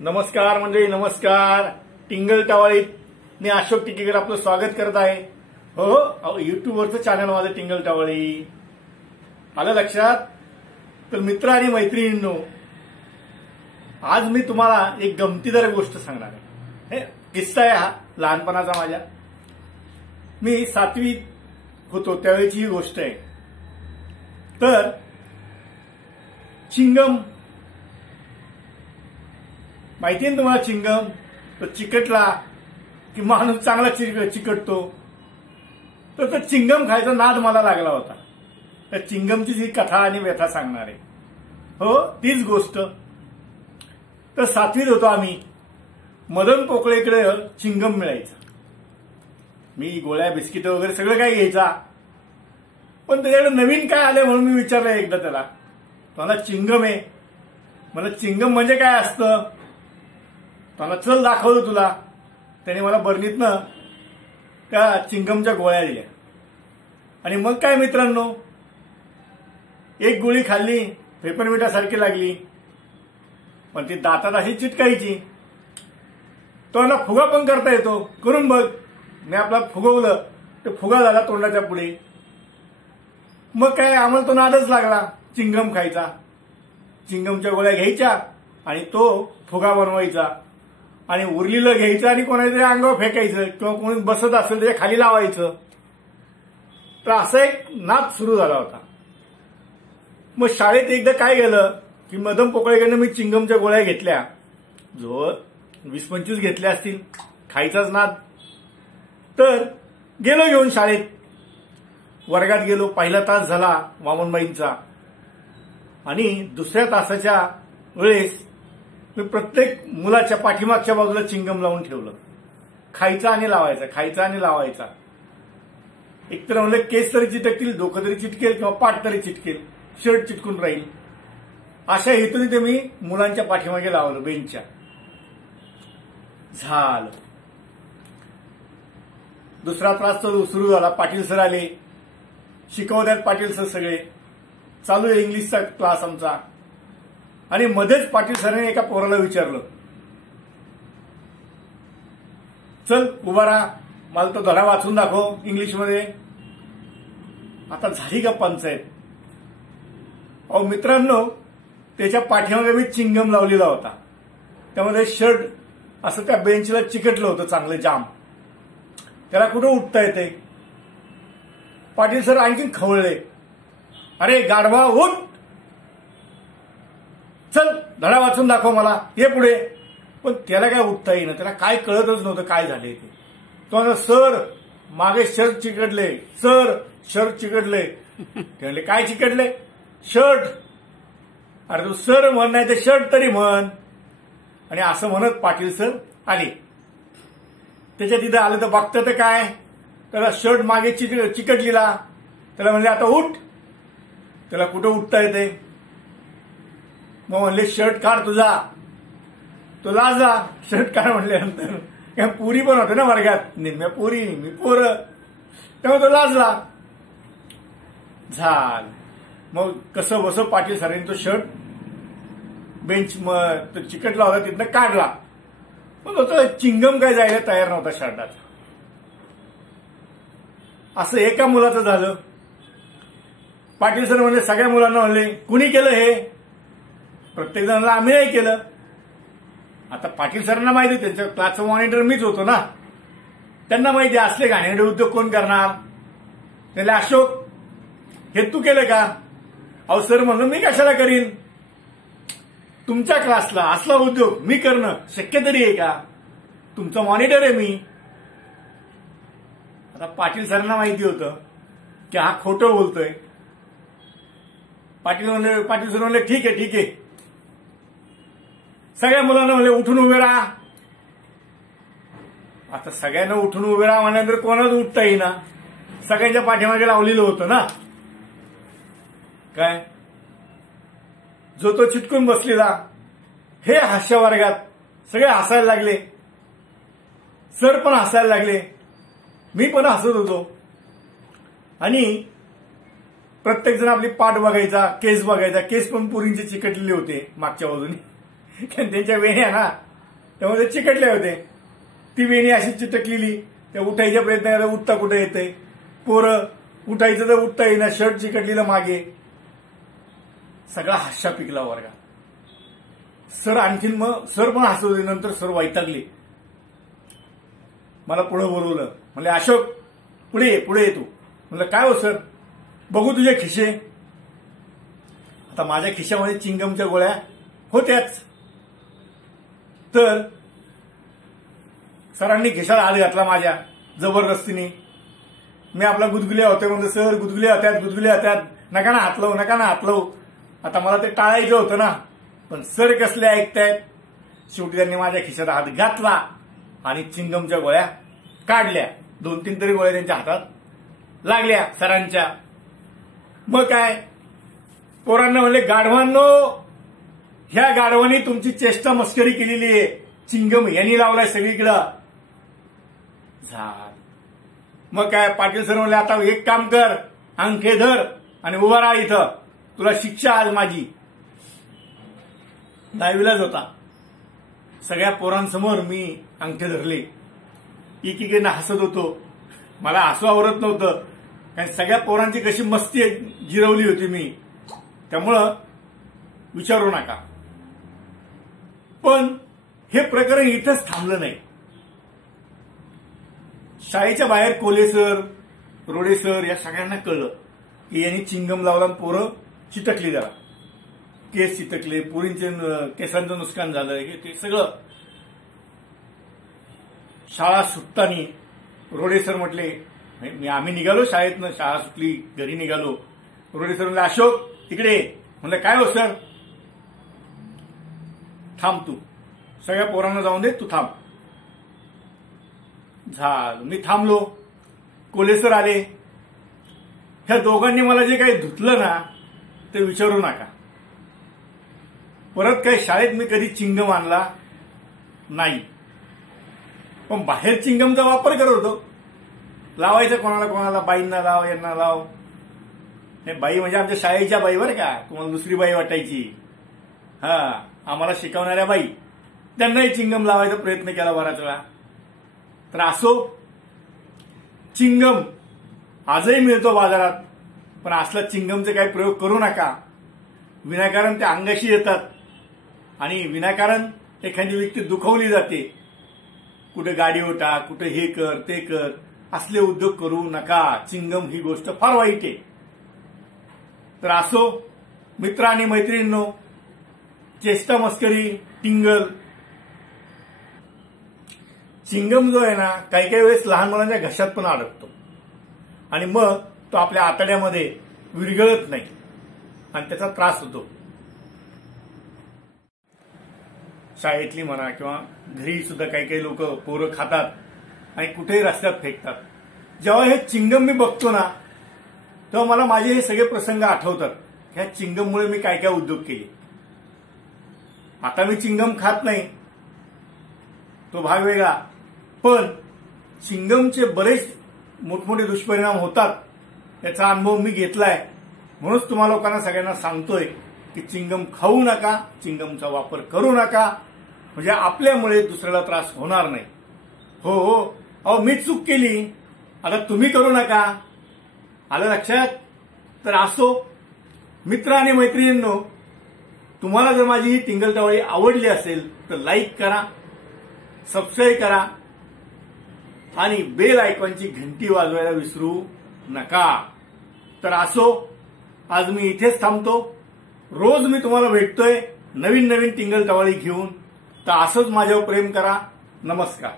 नमस्कार मंडळी, नमस्कार. टिंगल टावाळीत मी अशोक टिकेकर आपलं स्वागत करत आहे. हो, युट्यूबवरचं चॅनल माझं टिंगल टावाळी. आलं लक्षात? तर मित्र आणि मैत्रिणींनो, आज मी तुम्हाला एक गमतीदार गोष्ट सांगणार आहे. हे किस्सा आहे हा लहानपणाचा माझ्या. मी 7वीत होतो त्यावेळेची ही गोष्ट आहे. तर चिंगम माहिती आहे तुम्हाला? चिंगम तो चिकटला की माणूस चांगला चिकटतो. तर चिंगम खायचा नाद मला लागला होता. त्या चिंगमचीच ही कथा आणि व्यथा सांगणार आहे. हो, तीच गोष्ट. तर 7वीत होतो आम्ही. मदन पोकळेकडे चिंगम मिळायचं. मी गोळ्या बिस्किट वगैरे सगळं काही घ्यायचा. पण त्याच्याकडे नवीन काय आलंय म्हणून मी विचारलं एकदा त्याला. मला चिंगम आहे. मला चिंगम म्हणजे काय असतं? त्याला चल दाखवलं तुला. त्याने मला बर्नीतनं त्या चिंगमच्या गोळ्या दिल्या. आणि मग काय मित्रांनो, एक गोळी खाल्ली, पेपरमिठासारखी लागली. पण ती दातात अशी चिटकायची. तो फुगा पण करता येतो. करून बघ. मी आपला फुगवलं, ते फुगा झाला तोंडाच्या पुढे. मग काय आम्हाला तो नादच लागला चिंगम खायचा. चिंगमच्या गोळ्या घ्यायच्या आणि तो फुगा बनवायचा आणि उरलेलं घ्यायचं आणि कोणाच्या अंगावर फेकायचं किंवा कोणी बसत असेल त्याच्या खाली लावायचं. तर असा एक नाद सुरू झाला होता. मग शाळेत एकदा काय गेलं की मदन पोकळेकडनं मी चिंगमच्या गोळ्या घेतल्या. जो 20-25 घेतल्या असतील. खायचाच नाद. तर गेलो घेऊन शाळेत. वर्गात गेलो. पहिला तास झाला वामनबाईंचा. आणि दुसऱ्या तासाच्या वेळेस मी प्रत्येक मुलाच्या पाठीमागच्या बाजूला चिंगम लावून ठेवलं. खायचा आणि लावायचा, खायचा आणि लावायचा. एकतर म्हणलं केस तरी चिटकतील, डोकं तरी चिटकेल किंवा पाठ तरी चिटकेल, शर्ट चिटकून राहील. अशा हेतूने ते मी मुलांच्या पाठीमागे लावलं बेंचच्या. झालं. दुसरा त्रास तो सुरू झाला. पाटील सर आले. शिकवण्यात पाटील सर सगळे. चालू आहे इंग्लिशचा क्लास आमचा. आणि मध्येच पाटील सरांनी एका पोराला विचारलं, चल उभा राहा, मला तो धडा वाचून दाखव इंग्लिशमध्ये. आता झाली का पंचायत? अहो मित्रांनो, त्याच्या पाठीमागे मी चिंगम लावलेला होता. त्यामध्ये शर्ट असं त्या बेंचला चिकटलं होतं चांगलं जाम. त्याला कुठं उठता येते. पाटील सर आणखीन खवळले. अरे गाढवा उठ, चल धडा वाचून दाखव मला, ये पुढे. पण त्याला काय उठता येईना. त्याला काय कळतच नव्हतं काय झाले ते. तो म्हणला, सर मागे शर्ट चिकटले, सर शर्ट चिकटले. ते म्हणले, काय चिकटले? शर्ट. अरे तू सर म्हण, नाही ते शर्ट तरी म्हण. आणि असं म्हणत पाटील सर आले. त्याच्या तिथे आलं तर बघतं तर काय, त्याला शर्ट मागे चिकटलीला. त्याला म्हणले, आता उठ. त्याला कुठं उठता येते. मग म्हणले, शर्ट काढ तुझा. तो लाजला. शर्ट काढ म्हणल्यानंतर पुरी पण होते ना वर्गात, निम्म्या पुरी मी पोरं. तेव्हा तो लाजला. झाल. मग कसं बसं पाटील सरांनी तो शर्ट बेंच चिकटला होता तिथनं काढला. पण तो चिंगम काय जायला तयार नव्हता शर्टात. असं एका मुलाचं झालं. पाटील सर म्हणले, सगळ्या मुलांना म्हणले, कुणी केलं हे? प्रत्येक जणांना आम्ही नाही केलं. आता पाटील सरांना माहिती, त्यांच्या क्लासचं मॉनिटर मीच होतो ना. त्यांना माहिती असले घाणेरडे उद्योग कोण करणार. त्याला, अशोक हे तू केलं का? अहो सर म्हणलं, मी कशाला करीन. तुमच्या क्लासला असला उद्योग मी करणं शक्य तरी आहे का? तुमचं मॉनिटर आहे मी. आता पाटील सरांना माहिती होतं की हा खोटं बोलतोय. पाटील सर म्हणले, ठीक आहे ठीक आहे. सगळ्या मुलांना म्हणले, उठून उभे राहा. आता सगळ्यांना उठून उभे राहा म्हणल्यानंतर कोणाच उठता येईना. सगळ्यांच्या पाठीमागे लावलेलं होतं ना. काय जो तो चिटकून बसलेला. हे हास्य वर्गात सगळे हसायला लागले. सर पण हसायला लागले. मी पण हसत होतो. आणि प्रत्येक जण आपली पाठ बघायचा, केस बघायचा. केस पण पुरींचे चिकटलेले होते मागच्या बाजूने. त्यांच्या वेण्या ना त्यामुळे ते चिकटले होते. ती वेणी अशी चिटकलेली, त्या उठायच्या प्रयत्न करायला उठता कुठे येते, पोरं उठायचं तर उठता येईना, शर्ट चिकटलेलं मागे. सगळा हास्या पिकला वर्गात. सर आणखीन मग सर पण हसत होते. नंतर सर वैतागले, मला पुढे बोलवलं. म्हणले अशोक पुढे ये तू. म्हणलं काय हो सर, बघू तुझे खिशे. आता माझ्या खिशामध्ये चिंगमच्या गोळ्या होत्याच. तर सरांनी खिशात हात घातला माझ्या जबरदस्तीने. मी आपला गुदगुल्या होते म्हणजे सर गुदगुल्या होत्यात, नका ना हात लावू. आता मला ते टाळायचं होतं ना, पण सर कसले ऐकतायत. शेवटी त्यांनी माझ्या खिशात हात घातला आणि चिंगमच्या गोळ्या काढल्या. 2-3 तरी गोळ्या त्यांच्या हातात लागल्या सरांच्या. मग काय, पोरांना म्हणले गाढवांनो, ह्या गाढवांनी तुमची चेष्टा मस्करी केलेली आहे. चिंगम यांनी लावलाय सगळीकडं. झाड. मग काय, पाटील सर म्हणले आता एक काम कर, अंगठे धर आणि उभा राहा इथं, तुला शिक्षा आज माझी. नाईलाज होता. सगळ्या पोरांसमोर मी अंगठे धरले. एकीकडनं हसत होतो. मला हसू आवरत नव्हतं, कारण सगळ्या पोरांची कशी मस्ती जिरवली होती मी. त्यामुळं विचारू नका. पण हे प्रकरण इथंच थांबलं नाही. शाळेच्या बाहेर कोले सर, रोडे सर या सगळ्यांना कळलं की यांनी चिंगम लावला, पोरं चिटकली, जरा केस चिटकले, पोरींचे केसांचं नुकसान झालं, ते सगळं. शाळा सुटताना रोडे सर म्हटले, आम्ही निघालो शाळेतनं, शाळा सुटली, घरी निघालो. रोडे सर म्हणले अशोक इकडे. म्हणलं काय हो सर. थांब तू, सगळ्या पोरांना जाऊन दे, तू थांब. झालं, मी थांबलो. कोलेसर आले. ह्या दोघांनी मला जे काही धुतलं ना ते विचारू नका. परत काही शाळेत मी कधी चिंगम आणला नाही. पण बाहेर चिंगमचा वापर करत होतो. लावायचं कोणाला, बाईंना लाव, यांना लाव. हे बाई म्हणजे आमच्या शाळेच्या बाई बरं का, तुम्हाला दुसरी बाई वाटायची. आम्हाला शिकवणाऱ्या बाई, त्यांनाही चिंगम लावायचा प्रयत्न केला बराच वेळा. तर असो, चिंगम आजही मिळतो बाजारात, पण असला चिंगमचे काही प्रयोग करू नका. विनाकारण ते अंगाशी येतात आणि विनाकारण एखादी व्यक्ती दुखवली जाते. कुठे गाडी ओटा, कुठे हे कर ते कर, असले उद्योग करू नका. चिंगम ही गोष्ट फार वाईट आहे. तर असो मित्र आणि मैत्रिणींनो, चेष्टा मस्करी, टिंगल, चिंगम जो आहे ना, काही वेळेस लहान मुलांच्या घशात पण अडकतो आणि मग तो आपल्या आतड्यामध्ये विरघळत नाही आणि त्याचा त्रास होतो. शाळेतली म्हणा किंवा घरी सुद्धा काही लोक पोरं खातात आणि कुठेही रस्त्यात फेकतात. जेव्हा हे चिंगम मी बघतो ना, तेव्हा मला माझे हे सगळे प्रसंग आठवतात. ह्या चिंगममुळे मी काय उद्योग केले. आता मी चिंगम खात नाही, तो भाग वेगळा. पण चिंगमचे बरेच मोठमोठे दुष्परिणाम होतात, याचा अनुभव मी घेतलाय. म्हणूनच तुम्हाला लोकांना सगळ्यांना सांगतोय की चिंगम खाऊ नका, चिंगमचा वापर करू नका, म्हणजे आपल्यामुळे दुसऱ्याला त्रास होणार नाही. हो, अहो मीच चूक केली, आता तुम्ही करू नका. आलं लक्षात. तर असो मित्र आणि मैत्रिणींनो, तुम्हाला जर माझी ही टिंगलटवाळी आवडली असेल तर लाईक करा, सबस्क्राईब करा आणि बेल आयकॉनची घंटी वाजवायला विसरू नका. तर असो, आज मी इथेच थांबतो. रोज मी तुम्हाला भेटतोय नवीन टिंगलटवाळी घेऊन. तर असंच माझ्यावर प्रेम करा. नमस्कार.